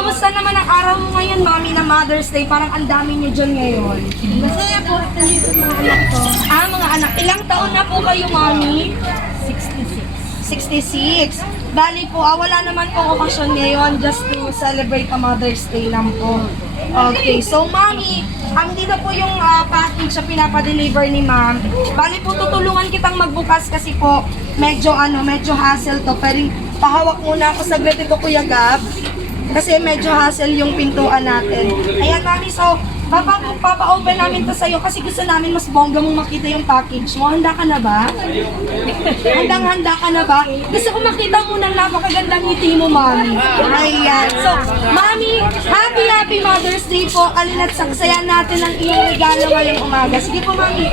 kamusta naman ang araw mo ngayon, Mami, na Mother's Day? Parang ang dami niyo dyan ngayon. Masaya po, nandito mga anak ko. Mga anak, ilang taon na po kayo, Mami? 66. Bali po, wala naman po okasyon ngayon, just to celebrate a Mother's Day lang po. Okay, so Mami, ang dito po yung package na pinapadeliver ni Ma'am. Bali po, tutulungan kitang magbukas kasi po, medyo hassle to. Pero pahawak muna ako saglit ito, Kuya Gab. Kasi medyo hassle yung pintuan natin. Ayan, Mami, so papa-open namin to sa'yo kasi gusto namin mas bongga mong makita yung package mo. Handa ka na ba? Handang-handa ka na ba? Gusto ko makita mo ng napakagandang ngiti mo, Mami. Ayan. So, Mami, happy Mother's Day po. Alina't saksayan natin ang iyong regalo ngayong umaga. Sige po, Mami.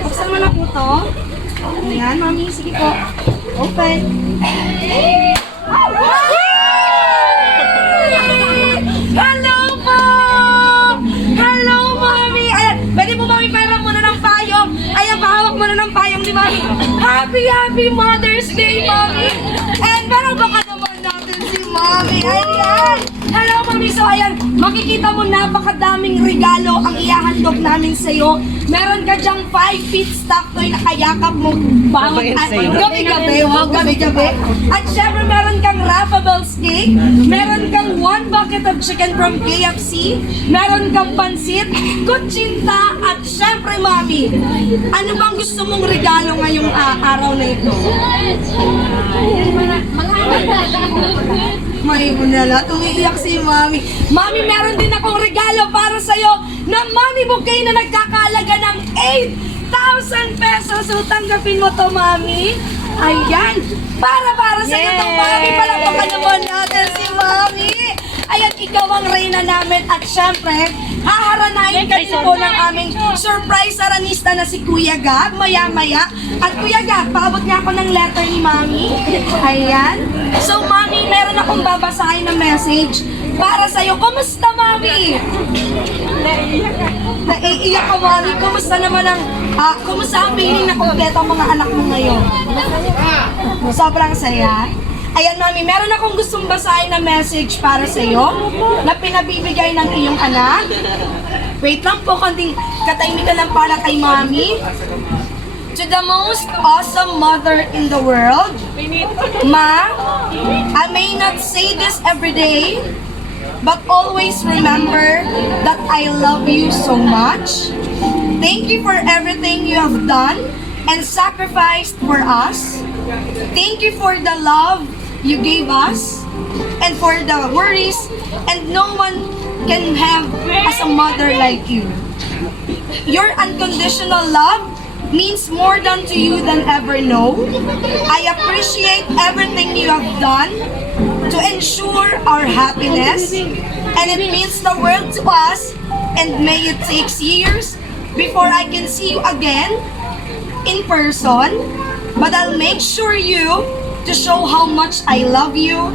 Buksan mo na po to. Ayan, Mami. Sige po. Open. Hello po! Hello, Mami! Ayan, pwede po, Mami, pairam muna ng payong. Ayan, pahawak muna ng payong ni Mami. Happy Mother's Day, Mami! And parang baka naman natin si Mami. Ayan! Hello, Mami! So, ayan, makikita mo napakadaming regalo ang ihahandog namin sa'yo. Meron ka dyang 5 feet stock toy na kayakap mo bawat gabi-gabi. At syempre, meron kang Raffables cake. Meron kang 1 bucket of chicken from KFC. Meron kang pansit, kutsinta, at syempre, Mami, ano bang gusto mong regalo ngayong araw na ito? May munala, tumiiyak si Mami. Mami, meron din akong regalo para sa'yo na Mami Bouquet na nagkakalaga ng 8,000 pesos. So, tanggapin mo to, Mami. Ayan. Para sa'yo to, Mami. Palakpakan naman natin si Mami. Ayan, ikaw ang reyna namin. At syempre, haharanayin ka din po ng aming surprise aranista na si Kuya Gab, maya-maya. At Kuya Gab, paabot niya ako ng letter ni Mami. Ayan. So, Mami, meron akong babasahin na message para sa'yo. Kumusta, Mami? Naiiyak ka, Mami. Kumusta naman kumusta ang feeling na kumpleto ang mga anak mo ngayon? Sobrang saya. Ayan, Mami, meron akong gustong basahin na message para sa'yo na pinabibigay ng iyong anak. Wait lang po, konting katahimikan lang para kay Mami. To the most awesome mother in the world, Ma, I may not say this every day, but always remember that I love you so much. Thank you for everything you have done and sacrificed for us. Thank you for the love you gave us and for the worries and no one can have as a mother like you. Your unconditional love means more than to you than ever know. I appreciate everything you have done to ensure our happiness, and it means the world to us, and may it take years before I can see you again in person, but I'll make sure you to show how much I love you.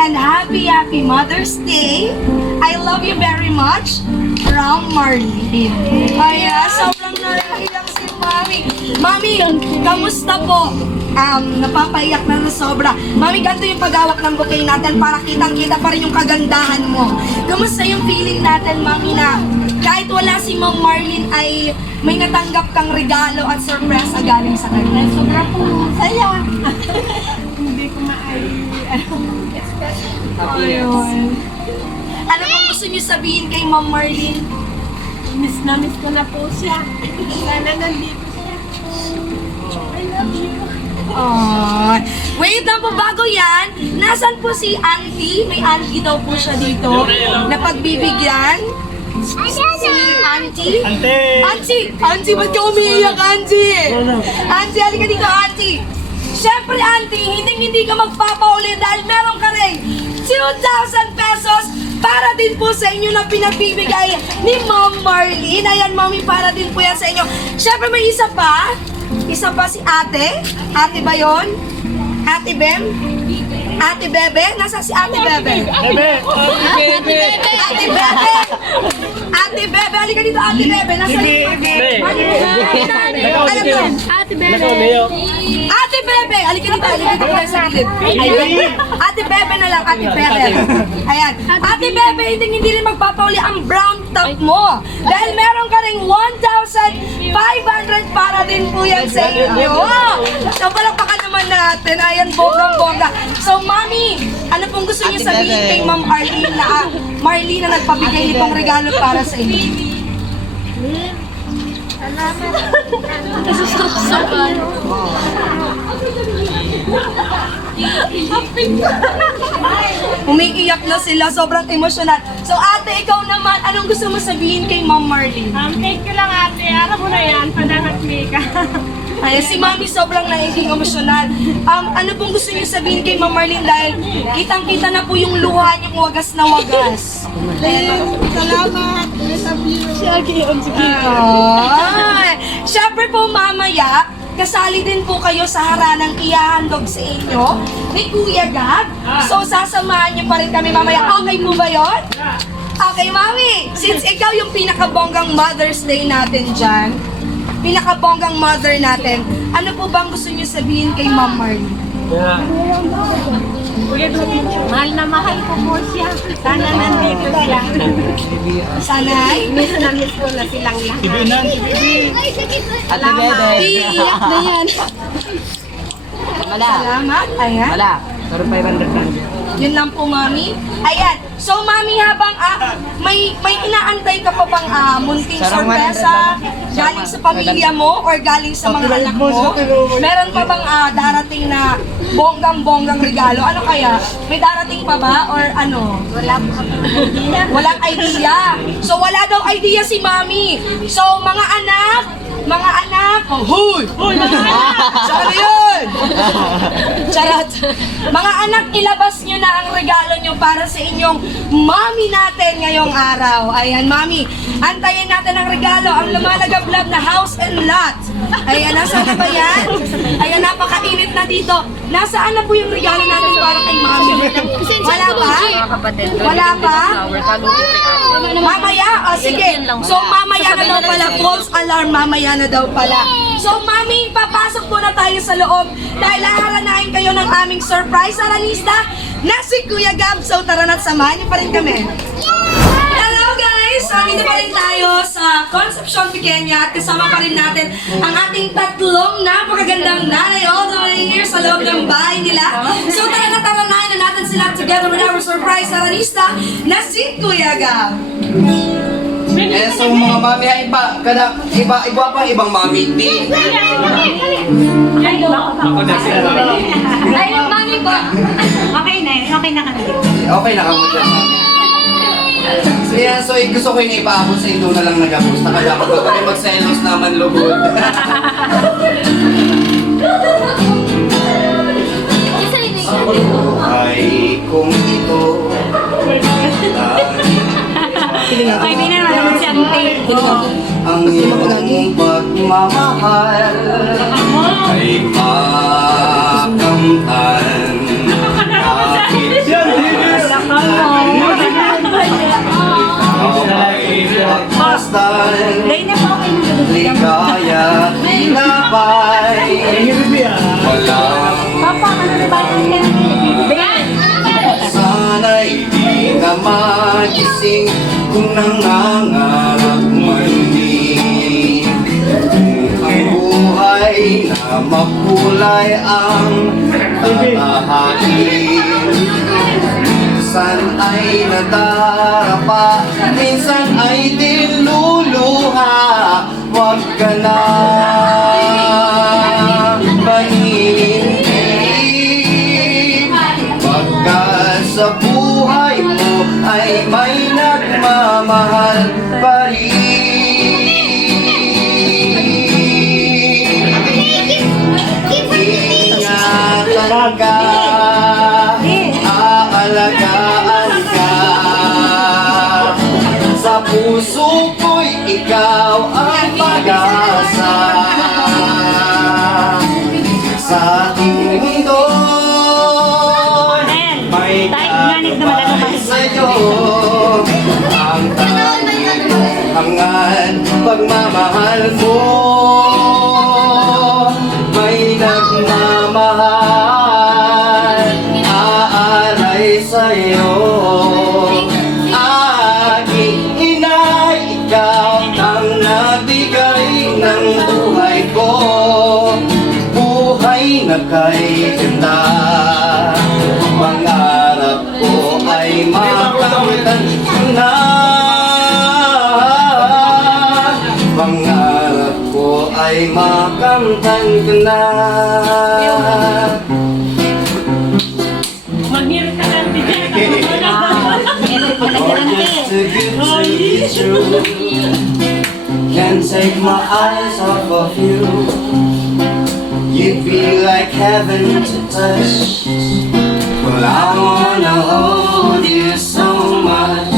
And happy Mother's Day. I love you very much. From Marlene. Kaya sobrang naiiyak si Mami. Mami, kamusta po? Napapaiyak na sobra. Mami, ganito yung paghawak ng bouquet natin para kitang-kita pa rin yung kagandahan mo. Kamusta yung feeling natin, Mami, na kahit wala si Ma'am Marlene ay may natanggap kang regalo at sorpresa galing sa kanya? Sobra po saya. Hindi ko Ayun. Ano bang gusto niyo sabihin kay Ma'am Marlene? Miss ko na po siya. Sana nandito siya. I love you. Oh, wait lang po, bago yan, nasan po si Auntie? May auntie daw po siya dito na pagbibigyan. Si Auntie? Auntie, ba't ka umiiyak, Auntie? Auntie, halika dito, Auntie. Siyempre, Auntie, hindi ka magpapauli dahil meron ka rin 2,000 pesos para din po sa inyo na pinabibigay ni Ma'am Marlene. Ayan, Mami, para din po yan sa inyo. Siyempre, may isa pa. Isa pa si Ate. Ate ba yun? Ate Bem? Ate Bebe? Nasa si Ate Bebe? Ate Bebe! Ate Bebe! Halika dito, Ate Bebe! Nasa Bebe! Ano to? Ate Bebe. Ate Bebe! Bebe, halika dito tayo sa gilid. Ayan. Ate Bebe na lang, Ate Bebe. Ayan. Ate Bebe, hindi rin magpapauli ang brown top mo. Dahil meron ka ring 1,500 para din po yan sa inyo. So, palakpakan naman natin. Ayan, bonggang-bongga. So, Mami, ano pong gusto niyo sabihin kay Ma'am Marlene na nagpabigay nitong regalo para sa inyo? Umiiyak na sila, sobrang emosyonal. So ate, ikaw naman, anong gusto mo sabihin kay Ma'am Marlene? Thank you lang ate. Alam mo na yan. Padamat ka. Ay, si Mami sobrang nagiging emosyonal. Ano pong gusto niyo sabihin kay Ma'am Marlene dahil kitang-kita na po yung luha niyong wagas na wagas. Salamat. Sige. Ay, syempre po mamaya, kasali din po kayo sa haranang ihahandog sa inyo ni Kuya Gab. So sasamahan niyo pa rin kami mamaya. Okay po ba yun? Okay, Mami. Since ikaw yung pinakabonggang Mother's Day natin dyan, pinakabonggang mother natin, ano po bang gusto niyo sabihin kay Ma'am Marlene? Mahal na mahal ko po siya. Sana nandito siya. Sanay? Miss na miss ko na silang lahat. Ate Bebe. Iiyak na yan. Wala. Salamat. Ayan. Wala. Pero 500 lang. Yun lang po, Mami. Ayan. So, Mami, habang may inaantay ka pa bang munting sorpresa galing sa pamilya mo or galing sa mga anak mo? Meron pa bang darating na bonggang-bonggang regalo? Ano kaya? May darating pa ba or ano? Walang idea. So, wala daw idea si Mami. So, mga anak, huy! Saan yun? Charot. Mga anak, ilabas nyo na ang regalo nyo para sa inyong mami natin ngayong araw. Ayan, Mami. Antayin natin ang regalo, ang lumalagablab na house and lot. Ayan, nasaan na ba yan? Ayan, napakainit na dito. Nasaan na po yung regalo natin para kay Mami? Wala pa? Wala pa? Mamaya? O, sige. So, mamaya na daw pala. False alarm, mamaya na daw pala. So, Mami, papasok muna tayo sa loob dahil haharanahin kayo ng aming surprise aranista na si Kuya Gab. So, tara na't samahan niyo pa rin kami. Hello guys! So, dito pa rin tayo sa Concepcion Pequeña at kasama pa rin natin ang ating tatlong napakagandang nanay all the way here sa loob ng bahay nila. So, tara na taranahin na natin sila together with our surprise aranista na si Kuya Gab. Eh, so mga mami, iba pang ibang mami. Ay, yung mami ko. Okay na kami. Okay na kamo dyan. So yan, so gusto ko yung ipaabot sa ito na lang nag-abos. Nakala ko ba magselos naman lugod. Ay, kung ito Ay, di na naman siya ang iyong pagmamahal ay makamtan. Kahit ikaw ay pagmasdan, ligaya, tinapay, sana'y di na magising kung nangangarap man din. Ang buhay na makulay ang tatahakin. Minsan ay nadarapa, minsan ay diluluha. Huwag ka na mahihindig, pagkat sa buhay mo ay may nagmamahal pa rin. Ingatan ka, aalagaan ka, sa puso ko'y ikaw ang pag-asa. Sa ating mundo may gabay sa'yo, ang tanging hangad pagmamahal mo, may nagmamahal kay ganda. Pangarap ko ay makamtan ka na. Pangarap ko ay makamtan ka na. Mag-hear ka lang din. Just too good to be true. Can't take my eyes off of you. You'd be like heaven to touch. Well, I wanna hold you so much.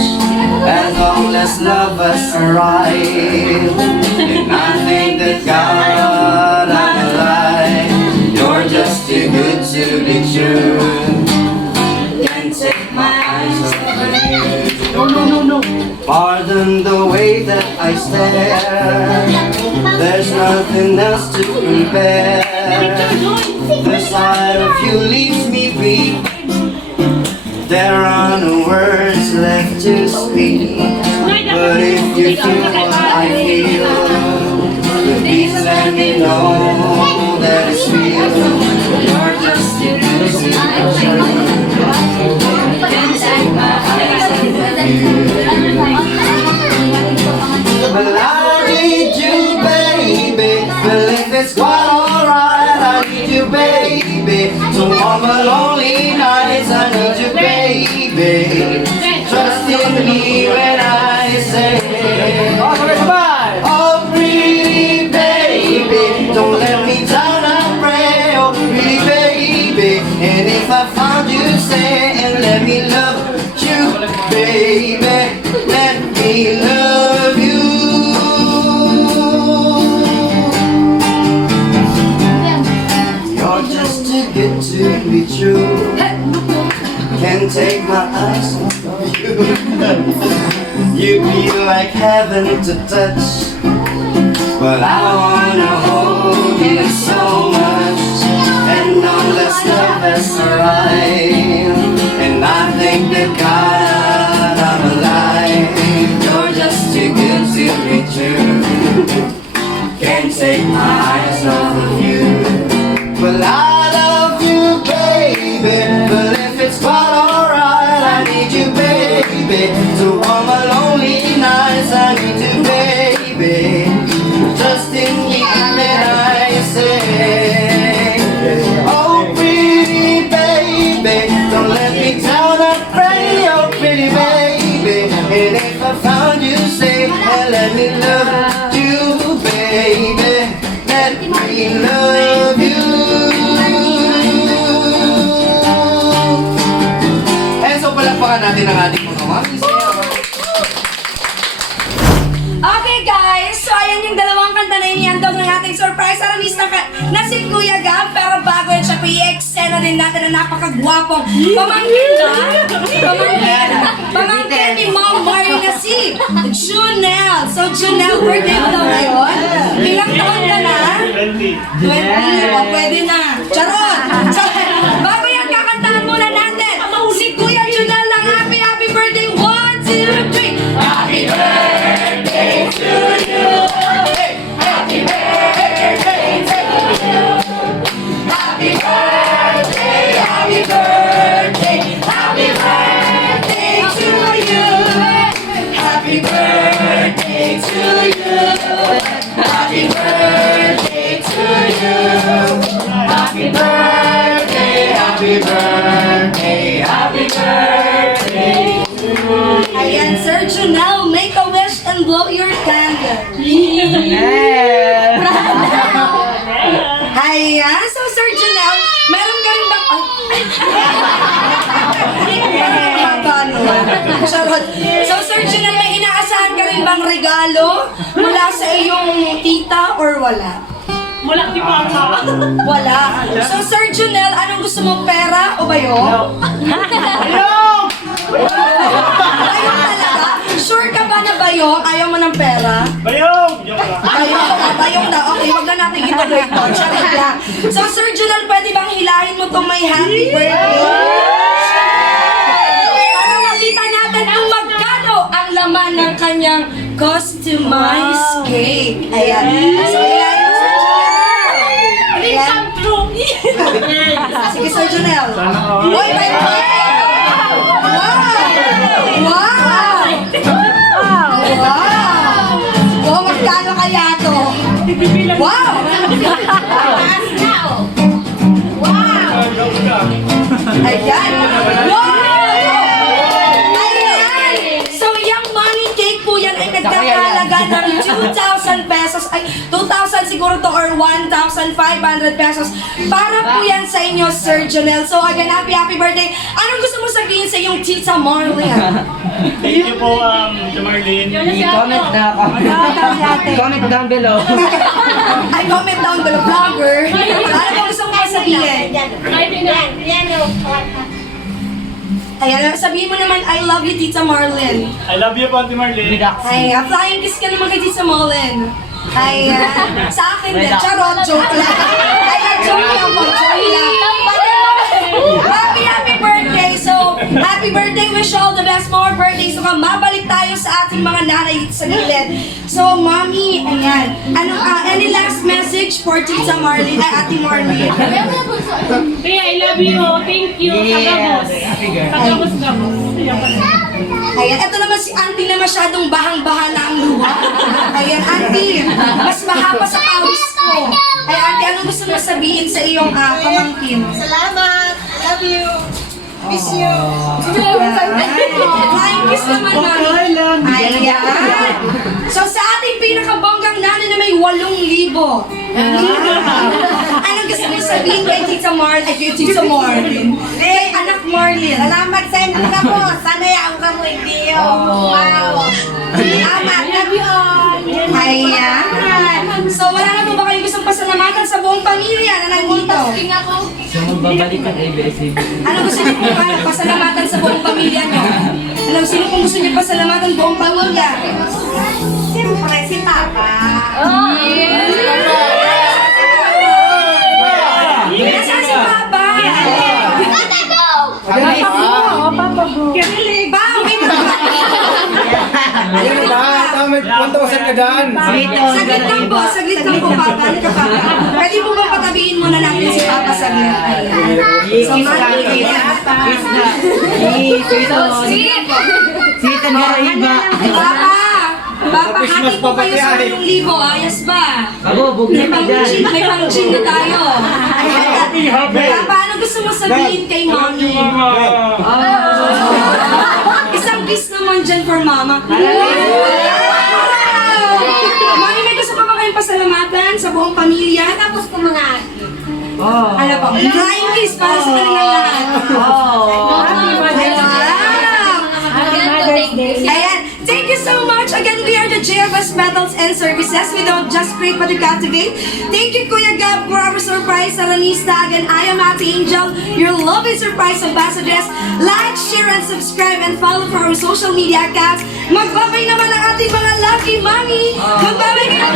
As long as love us arrive. And I think that God, I'm alive. You're just too good to be true. Can't take my eyes off of you. No. Pardon the way that I stare. There's nothing else to compare. The sight of you leaves me weak. There are no words left to speak. But if you feel what I feel, please let me know that it's real. You're just too good to be true. Can't take my eyes off of you. Well, I need you, baby. Well, if it's quite alright, I need you, baby. So on my lonely nights, I need you, baby. Trust in me when I say, oh, pretty baby, don't let me down, I pray, oh, pretty baby. And if I found you, say, and let me love you, baby. Let me love you. You're just too good to be true. Can't take my eyes off of you. You'd be like heaven to touch. But I wanna hold you so much. And unless love has arrived, and I think that God, I'm alive. You're just too good to be true. Can't take my eyes off of you. Well, I love you, baby. But if it's quite alright, I need you, baby. So on my lonely nights, I need you, baby. Just in me that I say, oh, pretty baby, don't let me down, I pray, oh, pretty baby. And if I found you, say, hey, let me love you, baby. Let me love you. And so palakpakan natin ang ating mga mami. Okay guys, so ayan yung dalawang kanta na iniandog ng ating surprise artist na si Kuya Gab. Pero bago yan siya, i-eksena din natin ang napakagwapong pamangkin ni Ma'am Mari na si Junel. So Junel, birthday mo daw ngayon. Ilang taon ka na? 20. O, pwede na. Charot! So, bago yan, kakantahan muna natin si Kuya Junel ng happy birthday. 1, 2, 3. Happy birthday to you. Happy birthday to you. Happy birthday, happy birthday, happy birthday to you. Happy birthday to you. Happy birthday to you. Happy birthday, happy birthday, happy birthday. Ayan, Sir Junel, make a wish and blow your candle. Ayan, so Sir Junel, meron ka rin bang... Charot. So Sir Junel, may inaasahan ka rin bang regalo mula sa iyong tita or wala? Mula kay Mama. Wala. So Sir Junel, anong gusto mo, pera o bayong? Ayun! Bayong talaga? Sure ka ba na bayong? Ayaw mo ng pera? Bayong! Joke lang. Bayong na. Okay, wag na natin ituloy ito. Charot lang. So Sir Junel, pwede bang hilahin mo itong may happy birthday? Para makita natin kung magkano ang laman ng kanyang customized cake. Ayan. So hilahin mo, Sir Junel. Dream come true. Sige, Sir Jonel. Uy, may Wow! Wow! Wow, magkano kaya to? Wow! Ayan! Wow! Ayan! So, yung money cake po yan ay nagkakalaga ng 2,000 pesos. Ay, 2,000 siguro to or 1,500 pesos. Para po yan sa inyo, Sir Jonel. So, again, happy birthday. Anong gusto mo sabihin sa iyong tita Marlene? Thank you po, Marlene. I-comment na ako. Comment down below. Ay, comment down below, vlogger. Ano po gusto mo sabihin? Ayan, sabihin mo naman, I love you, Tita Marlene. I love you po, Ate Marlene. Ay, flying kiss ka naman kay Tita Marlene. Ayan. Sa akin din, charot, joke lang. Ayan, joke lang po, joke lang. Happy birthday! So, happy birthday, wish you all the best, more birthdays. So, mabalik tayo sa ating mga nanay dito sa gilid. So, Mommy, ayan. Any last message for Tita Marlene, Ate Marlene? Kaya I love you. Thank you. Tagabos. Tagabos-gabos. Ayan, ito naman si Auntie na masyadong bahang-baha na ang luha. Ayan, Auntie, mas baha pa sa pawis ko. Ay, Auntie, anong gusto mo sabihin sa iyong pamangkin? Salamat. Love you. Miss you. Flying kiss naman, Mami. Ayan. So, sa ating pinakabonggang nanay na may 8,000. Anong gusto mo sabihin kay Tita Marlene? Ay, kay Tita Marlene. Kay anak Marlene. Salamat sa inyo na po. Sana yung kamo hindi wow. Salamat. Love you all. Ayan. So, wala na po ba kayong gustong pasalamatan sa buong pamilya na nandito? So, magbabalik ang ABS-CBN. Ano gusto niyo po pasalamatan sa buong pamilya niyo? Sino pong gusto niyo pasalamatan buong pamilya? Siyempre, si Papa. Nasaan si Papa? Bang! Ayan na ba? Tama, 1,000 ka dyan. Saglit lang po, Papa. Halika, Papa. Pwede po ba patabihin muna natin si Papa saglit? Ayan. So, Mami, Sweet ang garaiba. Papa, hati po kayo sa 8,000. Ayos ba? Abo, bugyan ka dyan. May pang-gym na tayo. Papa, ano gusto mo sabihin kay Mommy? Isang kiss naman dyan for Mama. Mommy, may gusto pa ba kayong pasalamatan sa buong pamilya? Tapos po mga ano pa? Flying kiss para sa kanilang lahat. Ayan. Thank you so much. Again, we are the JFS Metals and Services. We don't just create but we captivate. Thank you, Kuya Gab, for our surprise Saranista. Again, I am Ate Angel, your love and surprise ambassadress. Like, share, and subscribe and follow for our social media accounts. Magbabay naman ang ating mga lucky mommy. Magbabay kayo.